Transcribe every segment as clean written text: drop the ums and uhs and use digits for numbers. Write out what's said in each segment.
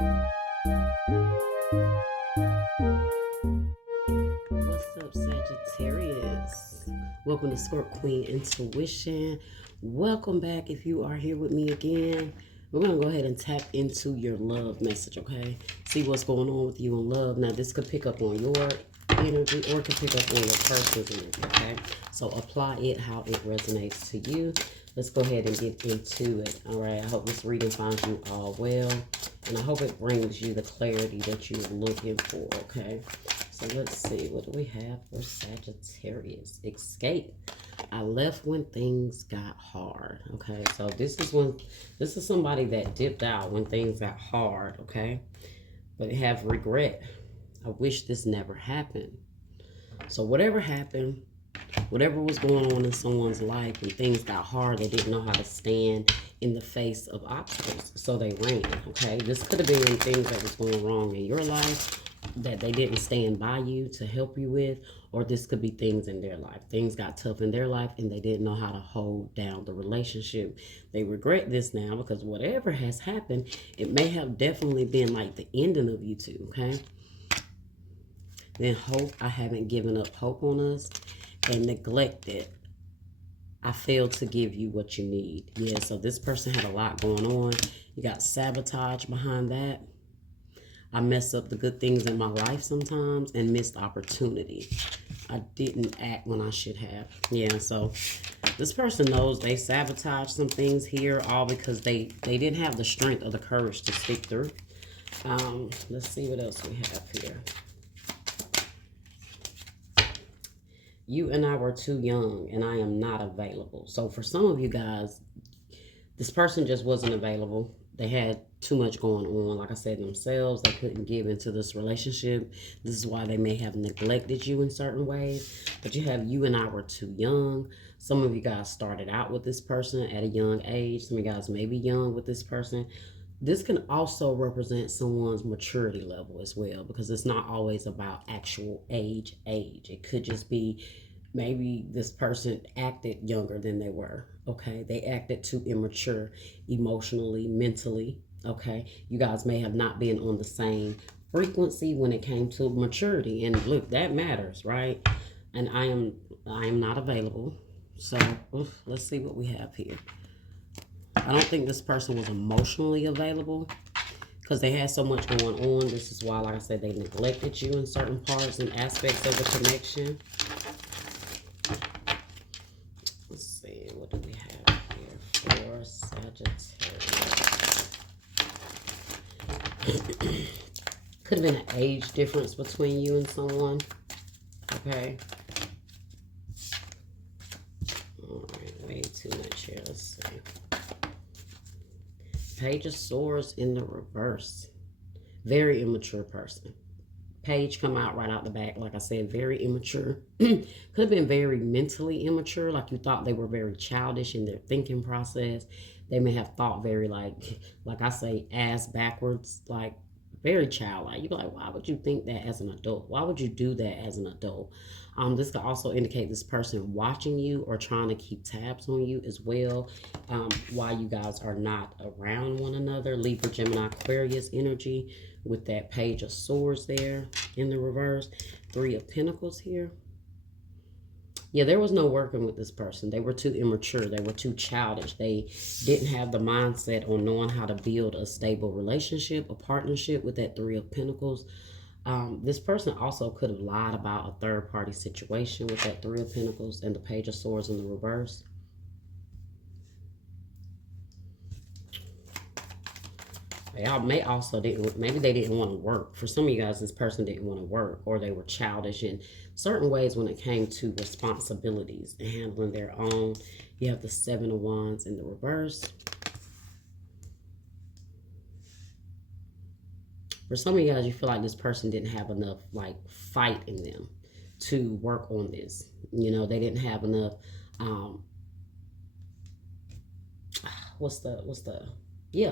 What's up, Sagittarius? Welcome to Scorp Queen Intuition. Welcome back if you are here with me again. We're going to go ahead and tap into your love message, okay? See what's going on with you in love. Now, this could pick up on your energy or it could pick up on your person's energy, okay? So apply it how it resonates to you. Let's go ahead and get into it, all right? I hope this reading finds you all well, and I hope it brings you the clarity that you're looking for, okay? So let's see, what do we have for Sagittarius? Escape. I left when things got hard. Okay, so this is somebody that dipped out when things got hard, okay? But have regret. I wish this never happened. So whatever happened, whatever was going on in someone's life, when things got hard, they didn't know how to stand in the face of obstacles. So they ran, okay? This could have been things that was going wrong in your life that they didn't stand by you to help you with, or this could be things in their life. Things got tough in their life and they didn't know how to hold down the relationship. They regret this now because whatever has happened, it may have definitely been like the ending of you two, okay? Then hope. I haven't given up hope on us. And neglected. I failed to give you what you need. Yeah, so this person had a lot going on. You got sabotage behind that. I mess up the good things in my life sometimes and missed opportunity. I didn't act when I should have. Yeah, so this person knows they sabotaged some things here, all because they didn't have the strength or the courage to stick through. Let's see what else we have here. You and I were too young and I am not available. So for some of you guys, this person just wasn't available. They had too much going on, like I said, themselves. They couldn't give into this relationship. This is why they may have neglected you in certain ways. But you have you and I were too young. Some of you guys started out with this person at a young age. Some of you guys may be young with this person. This can also represent someone's maturity level as well, because it's not always about actual age. It could just be maybe this person acted younger than they were, okay? They acted too immature emotionally, mentally, okay? You guys may have not been on the same frequency when it came to maturity. And look, that matters, right? And I am not available. So let's see what we have here. I don't think this person was emotionally available because they had so much going on. This is why, like I said, they neglected you in certain parts and aspects of the connection. Let's see, what do we have here for Sagittarius? Could have been an age difference between you and someone. Okay. All right, way too much here. Let's see. Page of Swords in the reverse. Very immature person. Page come out right out the back. Like I said, very immature. Could have been very mentally immature. Like you thought they were very childish in their thinking process. They may have thought very like I say, ass backwards, like very childlike. You're like, why would you think that as an adult? Why would you do that as an adult? This could also indicate this person watching you or trying to keep tabs on you as well, while you guys are not around one another. Libra, Gemini, Aquarius energy with that Page of Swords there in the reverse. Three of Pentacles here. Yeah, there was no working with this person. They were too immature. They were too childish. They didn't have the mindset on knowing how to build a stable relationship, a partnership with that Three of Pentacles. This person also could have lied about a third-party situation with that Three of Pentacles and the Page of Swords in the reverse. Y'all may also maybe they didn't want to work. For some of you guys, this person didn't want to work, or they were childish in certain ways when it came to responsibilities and handling their own. You have the Seven of Wands in the reverse. For some of you guys, you feel like this person didn't have enough like fight in them to work on this. You know, they didn't have enough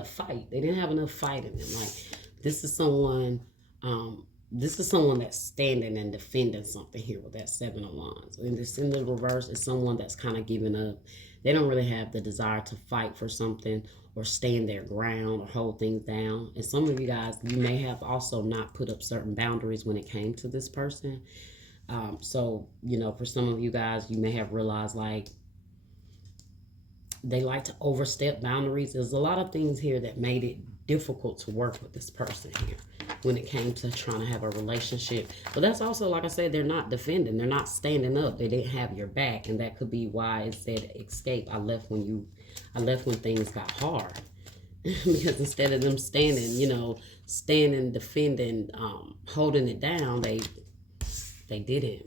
fight. They didn't have enough fight in them. Like this is someone that's standing and defending something here with that Seven of Wands. And this in the reverse is someone that's kind of giving up. They don't really have the desire to fight for something, or stand their ground or hold things down. And some of you guys, you may have also not put up certain boundaries when it came to this person. So, you know, for some of you guys, you may have realized like they like to overstep boundaries. There's a lot of things here that made it difficult to work with this person here when it came to trying to have a relationship. But that's also, like I said, they're not defending. They're not standing up. They didn't have your back. And that could be why it said escape. I left when things got hard. Because instead of them standing, you know, standing, defending, holding it down, they didn't.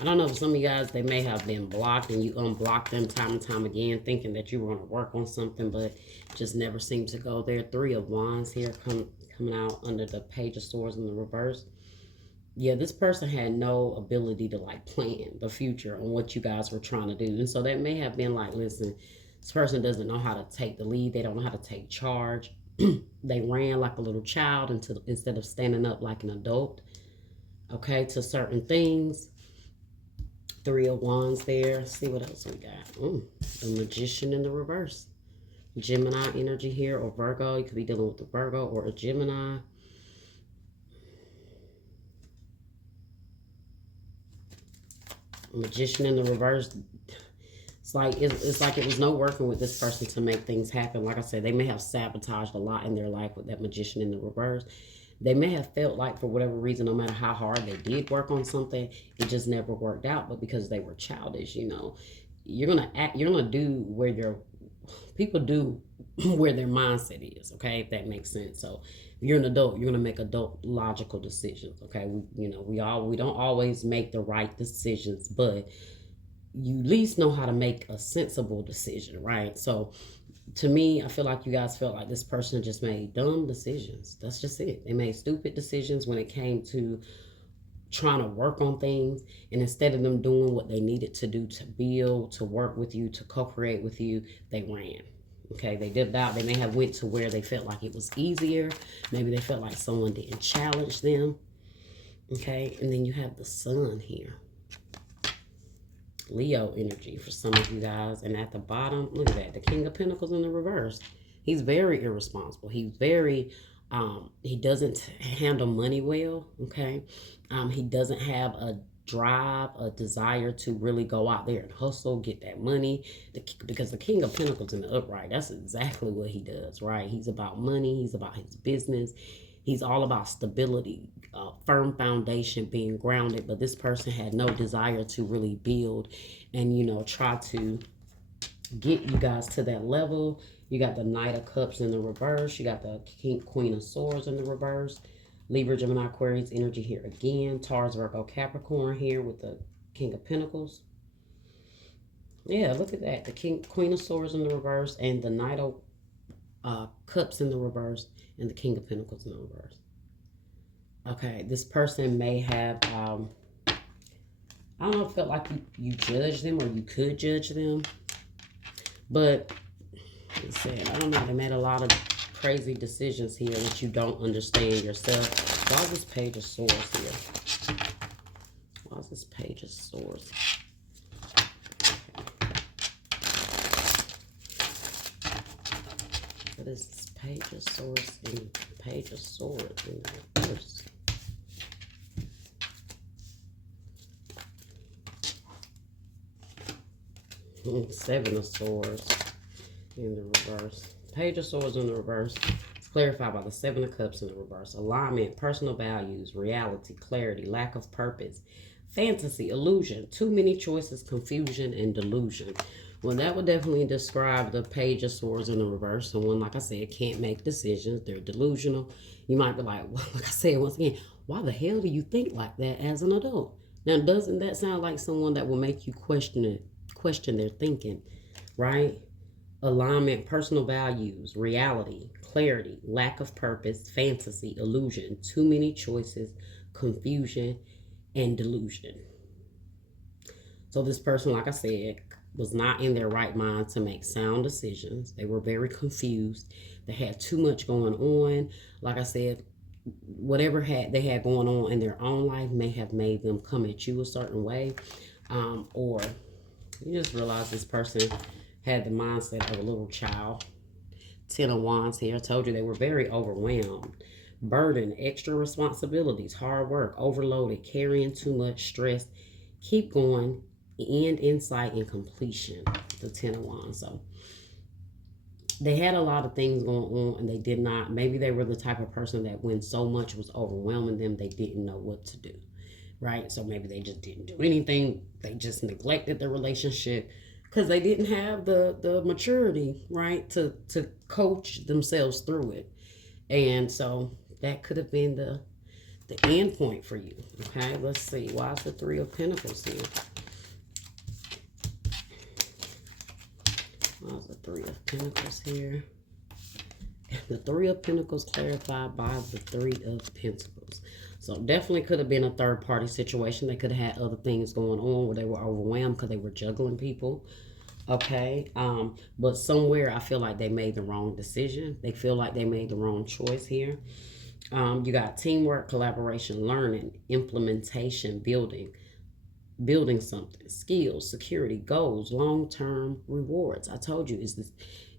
I don't know, for some of you guys, they may have been blocked and you unblocked them time and time again, thinking that you were going to work on something, but just never seemed to go there. 3 of Wands here coming out under the Page of Swords in the reverse. Yeah, this person had no ability to like plan the future on what you guys were trying to do. And so that may have been like, listen, this person doesn't know how to take the lead. They don't know how to take charge. They ran like a little child instead of standing up like an adult, okay, to certain things. 3 of Wands there. Let's see what else we got. The Magician in the reverse. Gemini energy here, or Virgo. You could be dealing with a Virgo or a Gemini. Magician in the reverse. It's like it was no working with this person to make things happen. Like I said, they may have sabotaged a lot in their life with that Magician in the reverse. They may have felt like for whatever reason, no matter how hard they did work on something, it just never worked out. But because they were childish, you know, you're gonna do where people do where their mindset is, okay, if that makes sense. So if you're an adult, you're gonna make adult logical decisions, okay. We don't always make the right decisions, but you at least know how to make a sensible decision, right? So to me, I feel like you guys felt like this person just made dumb decisions. That's just it. They made stupid decisions when it came to trying to work on things, and instead of them doing what they needed to do to build, to work with you, to co-create with you, they ran. Okay, they dipped out. They may have went to where they felt like it was easier. Maybe they felt like someone didn't challenge them. Okay, and then you have the Sun here. Leo energy for some of you guys. And at the bottom, look at that, the King of Pentacles in the reverse. He's very irresponsible. He's very he doesn't handle money well, okay. He doesn't have a drive, a desire to really go out there and hustle, get that money, because the King of Pentacles in the upright, that's exactly what he does, right? He's about money. He's about his business. He's all about stability, firm foundation, being grounded. But this person had no desire to really build and, you know, try to get you guys to that level. You got the Knight of Cups in the reverse. You got the Queen of Swords in the reverse. Libra, Gemini, Aquarius energy here again. Taurus, Virgo, Capricorn here with the King of Pentacles. Yeah, look at that. The Queen of Swords in the reverse and the Knight of Cups in the reverse and the King of Pentacles in the reverse. Okay, this person may have, I don't know, felt like you judged them or you could judge them. But, like I said, I don't know, they made a lot of crazy decisions here that you don't understand yourself. Why is this Page of Swords here? Why is this Page of Swords? What is this Page of Swords and Page of Swords in the reverse? Seven of Swords in the reverse. Page of Swords in the reverse. It's clarified by the Seven of Cups in the reverse. Alignment, personal values, reality, clarity, lack of purpose, fantasy, illusion, too many choices, confusion, and delusion. Well, that would definitely describe the Page of Swords in the reverse. Someone, like I said, can't make decisions. They're delusional. You might be like, well, like I said, once again, why the hell do you think like that as an adult? Now, doesn't that sound like someone that will make you question their thinking, right? Alignment, personal values, reality, clarity, lack of purpose, fantasy, illusion, too many choices, confusion, and delusion. So this person, like I said, was not in their right mind to make sound decisions. They were very confused. They had too much going on. Like I said, whatever they had going on in their own life may have made them come at you a certain way, or you just realize this person had the mindset of a little child. 10 of Wands here. I told you they were very overwhelmed, burdened, extra responsibilities, hard work, overloaded, carrying too much stress. Keep going, end, insight, and completion. The 10 of Wands. So they had a lot of things going on and they did not, maybe they were the type of person that when so much was overwhelming them, they didn't know what to do, right? So maybe they just didn't do anything. They just neglected the relationship because they didn't have the maturity, right, to coach themselves through it. And so that could have been the end point for you. Okay, let's see. Why is the Three of Pentacles here? Why is the Three of Pentacles here? The Three of Pentacles clarified by the Three of Pentacles. So definitely could have been a third party situation. They could have had other things going on where they were overwhelmed because they were juggling people. Okay. But somewhere I feel like they made the wrong decision. They feel like they made the wrong choice here. You got teamwork, collaboration, learning, implementation, building something, skills, security, goals, long-term rewards. I told you, is this,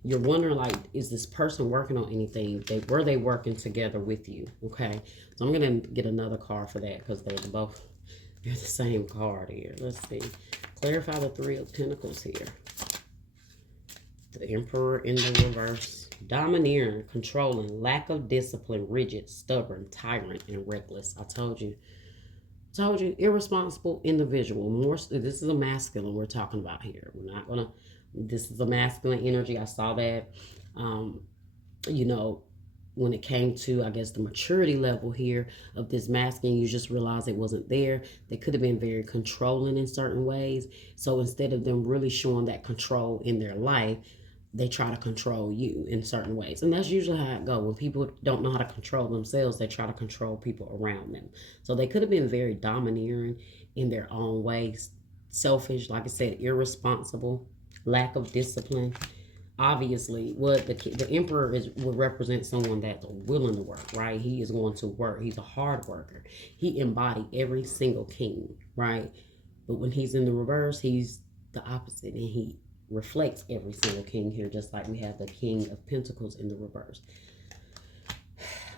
you're wondering, like, is this person working on anything? Were they working together with you? Okay, so I'm gonna get another card for that because they're the same card here. Let's see. Clarify the Three of Pentacles here. The Emperor in the reverse. Domineering, controlling, lack of discipline, rigid, stubborn, tyrant, and reckless. I told you, irresponsible individual. More, this is a masculine we're talking about here. We're not gonna, this is a masculine energy. I saw that, you know, when it came to, I guess, the maturity level here of this masculine, you just realize it wasn't there. They could have been very controlling in certain ways. So instead of them really showing that control in their life, they try to control you in certain ways. And that's usually how it goes. When people don't know how to control themselves, they try to control people around them. So they could have been very domineering in their own ways. Selfish, like I said, irresponsible, lack of discipline. Obviously, what the Emperor would represent someone that's willing to work, right? He is going to work. He's a hard worker. He embodied every single king, right? But when he's in the reverse, he's the opposite, and he reflects every single king here, just like we have the King of Pentacles in the reverse.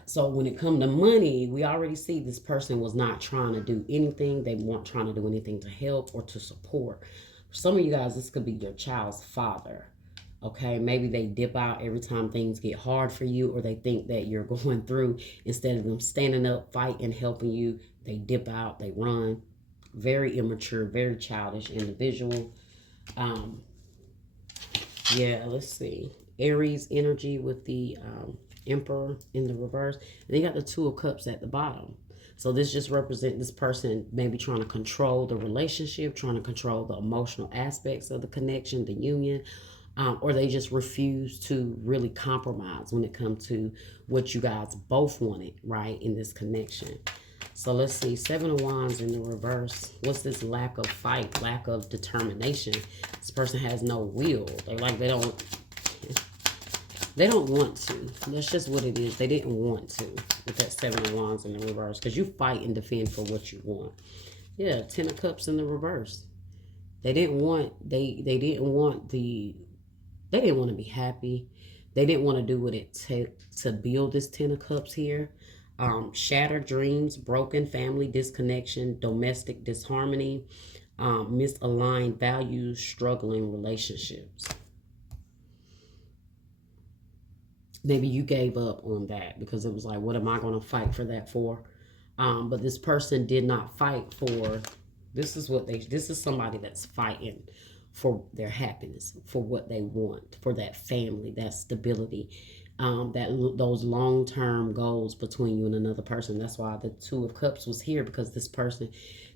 So when it comes to money, we already see this person was not trying to do anything. They weren't trying to do anything to help or to support. For some of you guys, this could be your child's father. Okay, maybe they dip out every time things get hard for you, or they think that you're going through. Instead of them standing up, fighting, helping you, they dip out, they run. Very immature, very childish individual. Yeah, let's see. Aries energy with the Emperor in the reverse. And then you got the Two of Cups at the bottom. So this just represents this person maybe trying to control the relationship, trying to control the emotional aspects of the connection, the union, or they just refuse to really compromise when it comes to what you guys both wanted, right, in this connection. So let's see, Seven of Wands in the reverse. What's this lack of fight, lack of determination? This person has no will. They don't want to. That's just what it is. They didn't want to with that Seven of Wands in the reverse, because you fight and defend for what you want. Yeah, Ten of Cups in the reverse. They didn't want, they didn't want to be happy. They didn't want to do what it takes to build this Ten of Cups here. Shattered dreams, broken family disconnection, domestic disharmony, misaligned values, struggling relationships. Maybe you gave up on that because it was like, what am I going to fight for that for? But this person did not fight for, this is somebody that's fighting for their happiness, for what they want, for that family, that stability, those long-term goals between you and another person. That's why the Two of Cups was here, because this person,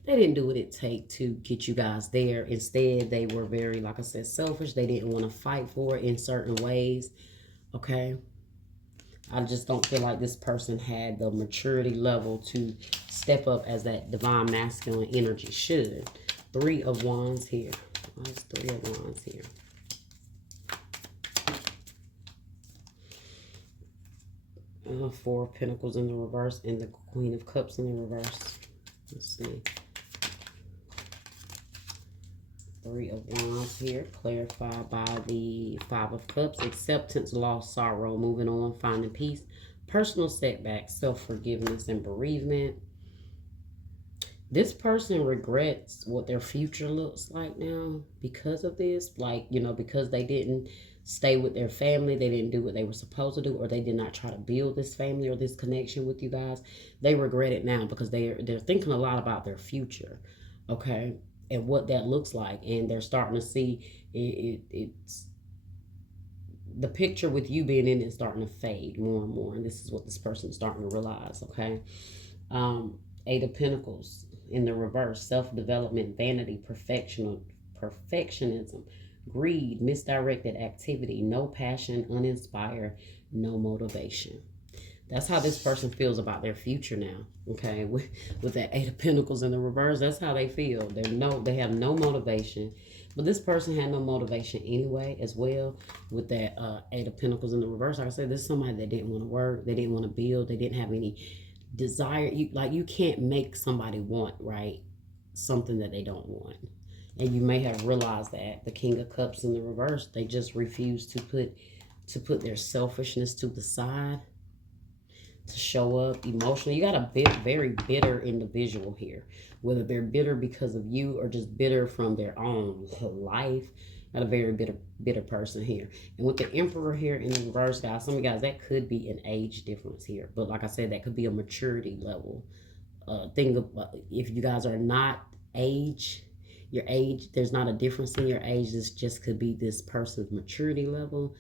they didn't do what it takes to get you guys there. Instead, they were very, like I said, selfish. They didn't want to fight for it in certain ways. Okay. I just don't feel like this person had the maturity level to step up as that divine masculine energy should. Three of Wands here. Why is Three of Wands here? Four of Pentacles in the reverse and the Queen of Cups in the reverse. Let's see. Three of Wands here, clarified by the Five of Cups. Acceptance, loss, sorrow, moving on, finding peace. Personal setbacks, self-forgiveness, and bereavement. This person regrets what their future looks like now because of this. Like, you know, because they didn't stay with their family, they didn't do what they were supposed to do, or they did not try to build this family or this connection with you guys. They regret it now because they're thinking a lot about their future, okay, and what that looks like, and they're starting to see it's the picture with you being in it starting to fade more and more, and this is what this person is starting to realize, okay. Eight of Pentacles in the reverse, self-development, vanity, perfectionism, greed, misdirected activity, no passion, uninspired, no motivation. That's how this person feels about their future now, okay? With that Eight of Pentacles in the reverse, that's how they feel. They have no motivation. But this person had no motivation anyway as well with that Eight of Pentacles in the reverse. Like I said, this is somebody that didn't want to work. They didn't want to build. They didn't have any desire. You can't make somebody want, right, something that they don't want. And you may have realized that the King of Cups in the reverse, they just refuse to put their selfishness to the side, to show up emotionally. You got a very bitter individual here, whether they're bitter because of you or just bitter from their own life. Got a very bitter person here. And with the Emperor here in the reverse, guys, some of you guys, that could be an age difference here. But like I said, that could be a maturity level thing. If you guys are not your age, there's not a difference in your age. This just could be this person's maturity level,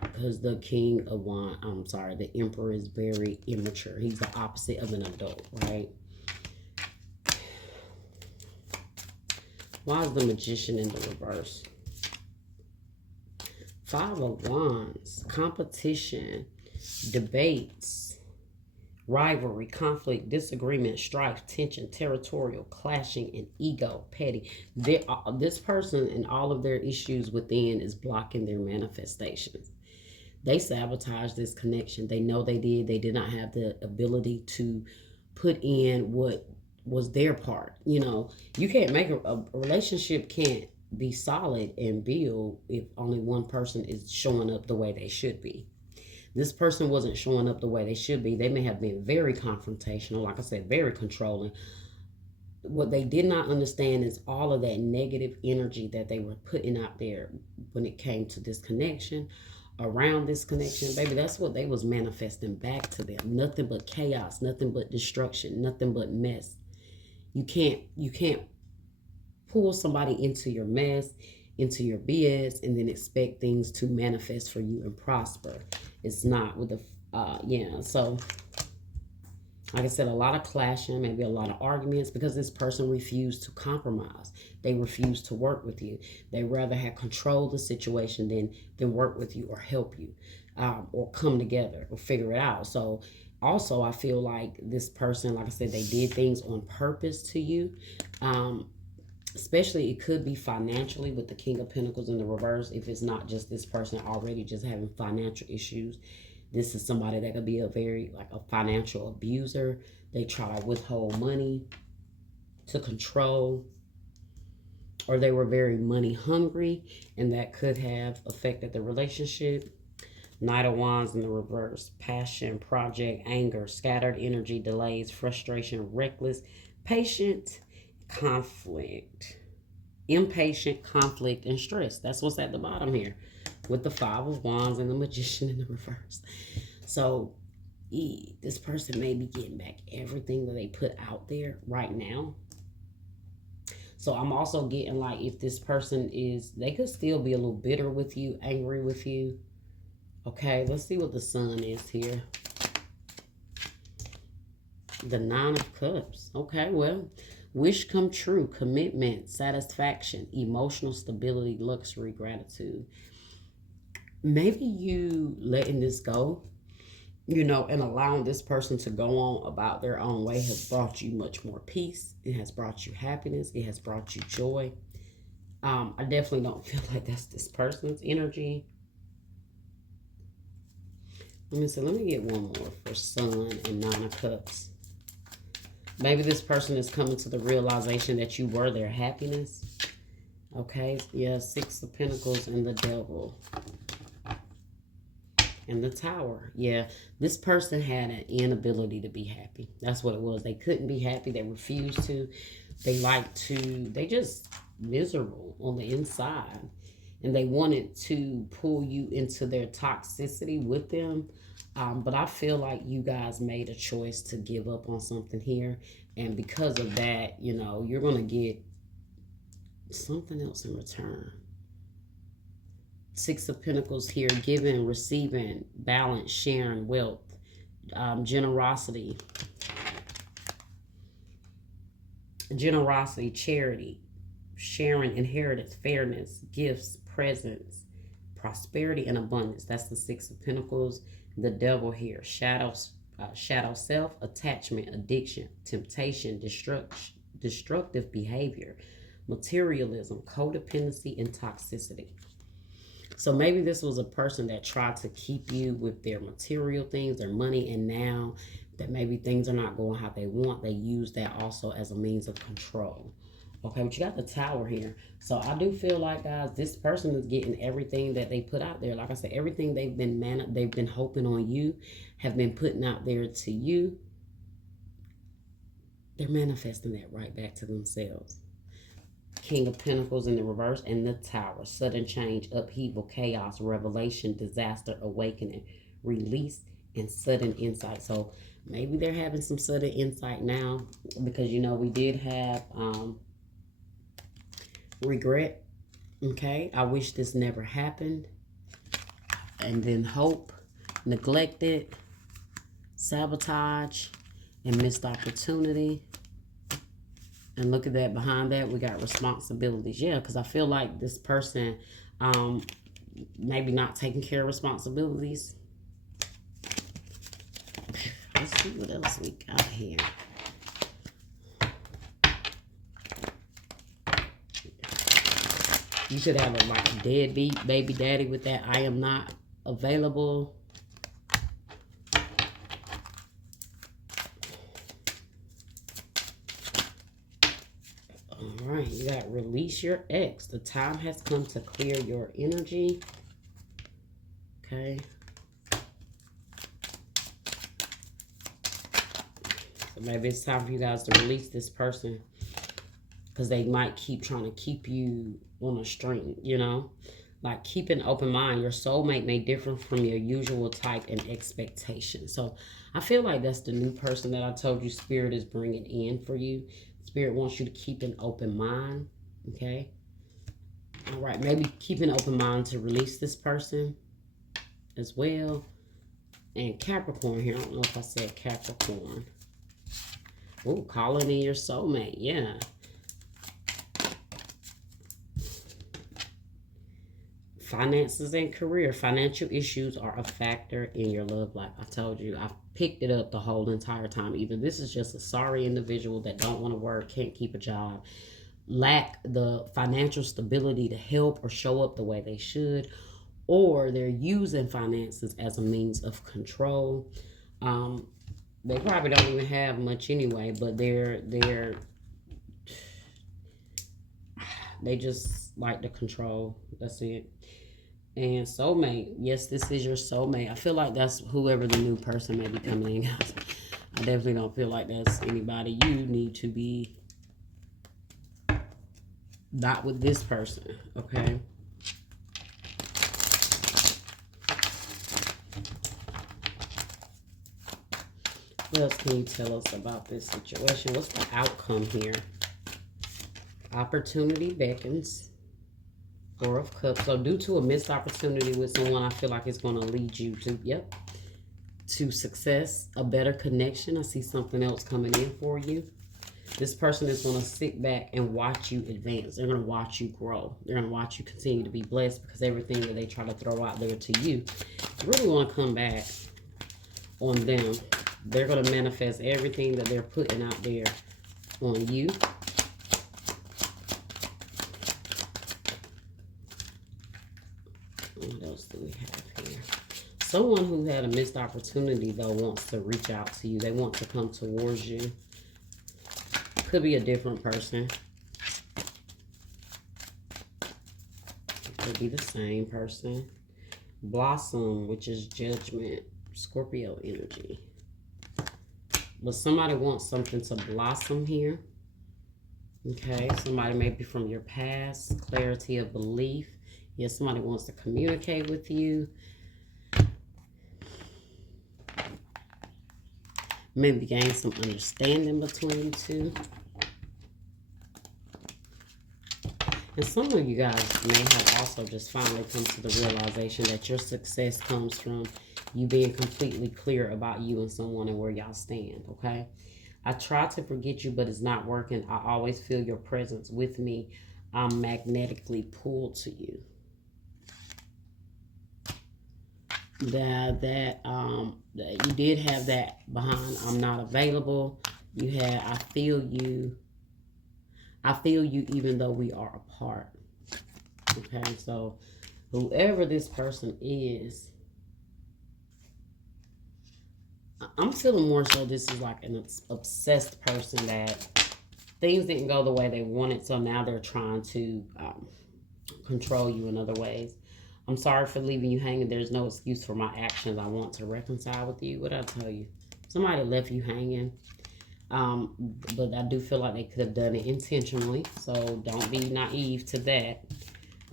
because the the Emperor is very immature. He's the opposite of an adult, right? Why is the Magician in the reverse? Five of Wands, competition, debates, rivalry, conflict, disagreement, strife, tension, territorial, clashing, and ego, petty. This person and all of their issues within is blocking their manifestations. They sabotage this connection. They know they did. They did not have the ability to put in what was their part. You know, you can't make a relationship can't be solid and build if only one person is showing up the way they should be. This person wasn't showing up the way they should be. They may have been very confrontational, like I said, very controlling. What they did not understand is all of that negative energy that they were putting out there when it came to this connection, around this connection. Baby, that's what they was manifesting back to them. Nothing but chaos, nothing but destruction, nothing but mess. You can't pull somebody into your mess, into your BS, and then expect things to manifest for you and prosper. It's not with the, so like I said, a lot of clashing, maybe a lot of arguments, because this person refused to compromise. They refused to work with you. They rather have controlled the situation than work with you or help you, or come together or figure it out. So also, I feel like this person, like I said, they did things on purpose to you. Especially it could be financially with the King of Pentacles in the reverse. If it's not just this person already just having financial issues, this is somebody that could be a financial abuser. They try to withhold money to control, or they were very money hungry, and that could have affected the relationship. Knight of Wands in the reverse, passion, project, anger, scattered energy, delays, frustration, reckless, patient, conflict, impatient, conflict, and stress. That's what's at the bottom here with the Five of Wands and the Magician in the reverse. So this person may be getting back everything that they put out there right now. So I'm also getting like, if this person they could still be a little bitter with you, angry with you. Okay, let's see what the Sun is here. The Nine of Cups. Okay, well, wish come true, commitment, satisfaction, emotional stability, luxury, gratitude. Maybe you letting this go, and allowing this person to go on about their own way has brought you much more peace. It has brought you happiness. It has brought you joy. I definitely don't feel like that's this person's energy. Let me see. Let me get one more for Sun and Nine of Cups. Maybe this person is coming to the realization that you were their happiness. Okay. Yeah. Six of Pentacles and the Devil. And the Tower. Yeah. This person had an inability to be happy. That's what it was. They couldn't be happy. They refused to. They just miserable on the inside. And they wanted to pull you into their toxicity with them. But I feel like you guys made a choice to give up on something here. And because of that, you know, you're going to get something else in return. Six of Pentacles here, giving, receiving, balance, sharing, wealth, generosity, charity, sharing, inheritance, fairness, gifts, presents, prosperity, and abundance. That's the Six of Pentacles. The Devil here, shadow self, attachment, addiction, temptation, destructive behavior, materialism, codependency, and toxicity. So maybe this was a person that tried to keep you with their material things, their money, and now that maybe things are not going how they want, they use that also as a means of control. Okay, but you got the Tower here. So I do feel like, guys, this person is getting everything that they put out there. Like I said, everything they've been hoping on you, have been putting out there to you. They're manifesting that right back to themselves. King of Pentacles in the reverse and the Tower. Sudden change, upheaval, chaos, revelation, disaster, awakening, release, and sudden insight. So maybe they're having some sudden insight now because, you know, we did have regret. Okay, I wish this never happened. And then hope, neglected, sabotage, and missed opportunity. And look at that. Behind that, we got responsibilities. Yeah, because I feel like this person maybe not taking care of responsibilities. Let's see what else we got here. You could have a deadbeat baby daddy with that. I am not available. All right, you got release your ex. The time has come to clear your energy. Okay. So maybe it's time for you guys to release this person because they might keep trying to keep you on a string, you know? Like, keep an open mind. Your soulmate may differ from your usual type and expectation. So I feel like that's the new person that I told you Spirit is bringing in for you. Spirit wants you to keep an open mind, okay? All right, maybe keep an open mind to release this person as well. And Capricorn here. I don't know if I said Capricorn. Oh, calling in your soulmate. Yeah. Finances and career. Financial issues are a factor in your love life. I told you, I picked it up the whole entire time. Either this is just a sorry individual that don't want to work, can't keep a job, lack the financial stability to help or show up the way they should, or they're using finances as a means of control. They probably don't even have much anyway, but they just like to control. That's it. And soulmate, yes, this is your soulmate. I feel like that's whoever the new person may be coming in. I definitely don't feel like that's anybody. You need to be not with this person, okay? What else can you tell us about this situation? What's the outcome here? Opportunity beckons. Four of Cups. So due to a missed opportunity with someone, I feel like it's going to lead you to, to success, a better connection. I see something else coming in for you. This person is going to sit back and watch you advance. They're going to watch you grow. They're going to watch you continue to be blessed because everything that they try to throw out there to you, you really want to come back on them. They're going to manifest everything that they're putting out there on you. What else do we have here? Someone who had a missed opportunity, though, wants to reach out to you. They want to come towards you. Could be a different person. It could be the same person. Blossom, which is judgment. Scorpio energy. But somebody wants something to blossom here. Okay, somebody maybe from your past. Clarity of belief. Yes, somebody wants to communicate with you. Maybe gain some understanding between you two. And some of you guys may have also just finally come to the realization that your success comes from you being completely clear about you and someone and where y'all stand, okay? I try to forget you, but it's not working. I always feel your presence with me. I'm magnetically pulled to you. That you did have that behind I'm not available. You had I feel you even though we are apart. Okay, so whoever this person is, I'm feeling more so this is like an obsessed person that things didn't go the way they wanted, so now they're trying to control you in other ways. I'm sorry for leaving you hanging. There's no excuse for my actions. I want to reconcile with you. What did I tell you? Somebody left you hanging. But I do feel like they could have done it intentionally. So don't be naive to that.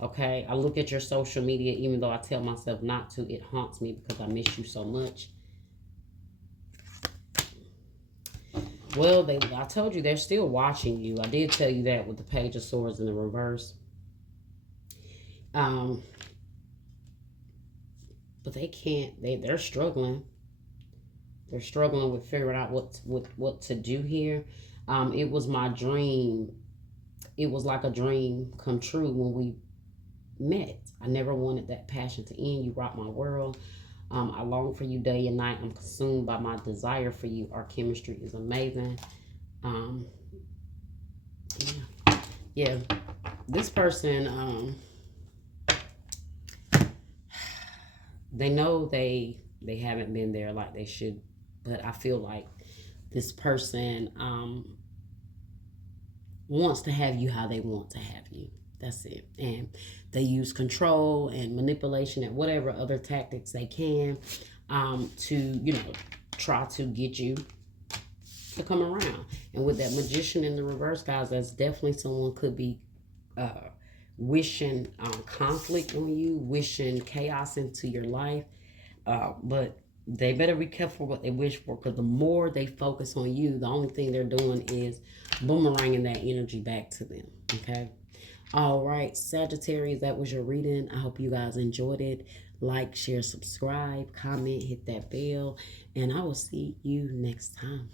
Okay? I look at your social media, even though I tell myself not to. It haunts me because I miss you so much. Well, I told you they're still watching you. I did tell you that with the Page of Swords in the reverse. But they can't. They're struggling. They're struggling with figuring out what to do here. It was my dream. It was like a dream come true when we met. I never wanted that passion to end. You rock my world. I long for you day and night. I'm consumed by my desire for you. Our chemistry is amazing. Yeah. This person, they know they haven't been there like they should, but I feel like this person wants to have you how they want to have you. That's it. And they use control and manipulation and whatever other tactics they can to, try to get you to come around. And with that Magician in the reverse, guys, that's definitely someone could be wishing conflict on you, wishing chaos into your life. But they better be careful what they wish for, because the more they focus on you, the only thing they're doing is boomeranging that energy back to them. Okay? All right, Sagittarius, that was your reading. I hope you guys enjoyed it. Like, share, subscribe, comment, hit that bell, and I will see you next time.